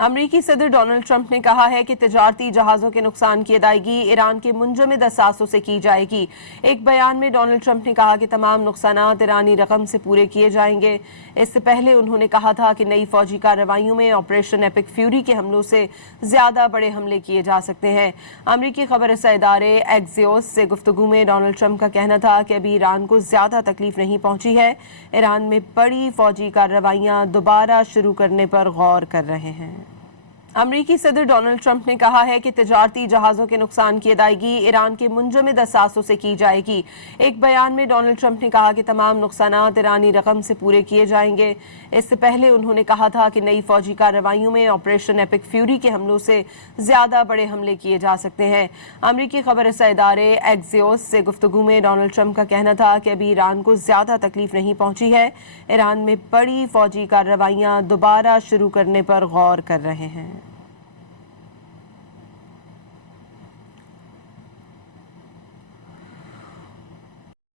अमरीकी सदर Donald Trump ने कहा है कि तिजारती जहाज़ों के नुकसान की अदायगी ईरान के मुंजमद असासों से की जाएगी। एक बयान में डोनाल्ड ट्रंप ने कहा कि तमाम नुकसानात ईरानी रकम से पूरे किए जाएंगे। इससे पहले उन्होंने कहा था कि नई फौजी कार्रवाइयों में ऑपरेशन एपिक फ्यूरी के हमलों से ज़्यादा बड़े हमले किए जा सकते हैं। अमरीकी खबर रसा इदारे एक्सियोस से गुफ्तगू में डोनाल्ड ट्रंप का कहना था कि अभी ईरान को ज़्यादा तकलीफ नहीं पहुंची है। ईरान में बड़ी फौजी कार्रवाइयाँ दोबारा शुरू करने पर गौर कर रहे हैं। अमरीकी सदर डोनाल्ड ट्रंप ने कहा है कि तिजारती जहाज़ों के नुकसान की अदायगी ईरान के मुंजमद असासों से की जाएगी। एक बयान में डोनाल्ड ट्रंप ने कहा कि तमाम नुकसानात ईरानी रकम से पूरे किए जाएंगे। इससे पहले उन्होंने कहा था कि नई फौजी कार्रवाइयों में ऑपरेशन एपिक फ्यूरी के हमलों से ज़्यादा बड़े हमले किए जा सकते हैं। अमरीकी खबर रसा इदारे एक्सियोस से गुफ्तगू में डोनाल्ड ट्रंप का कहना था कि अभी ईरान को ज़्यादा तकलीफ नहीं पहुंची है। ईरान में बड़ी फौजी कार्रवाइयाँ दोबारा शुरू करने पर गौर कर रहे हैं।